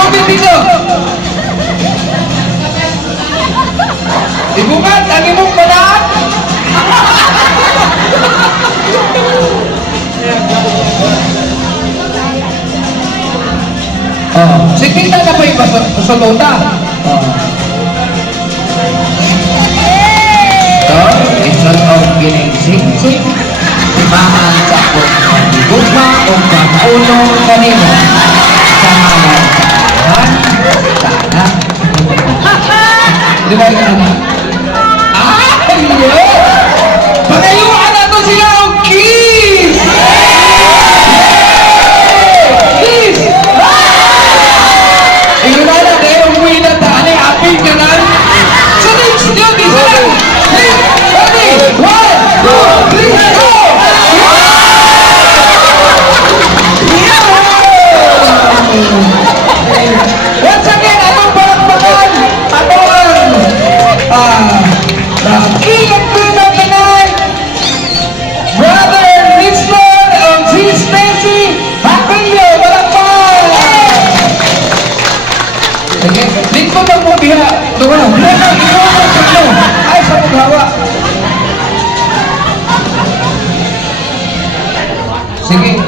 Tubig dito. Ibukat ang imong balaan. Oh, sikita na po yung pasulota. Oh. So, instead of gining-sing-sing, imahan sa kong gugma o pag-unong kanino sa ngalan sa anak. Di ba yung anak? Ay, pagayuan na to sila ang kiss! Kiss! Inunala na yung umuwi na taan ay aping ka na. Sa next nyo, isa lang! Ready? 1, 2, 3, go! Once again, atong palakpakan, the king and queen of the night, Brother Richmond and Sis Nancy Hapilio, palakpakan! Sige, dito lang mo biha. Doon na, wala na, ikaw mo sa inyo. Ay, sa maghawa. Sige.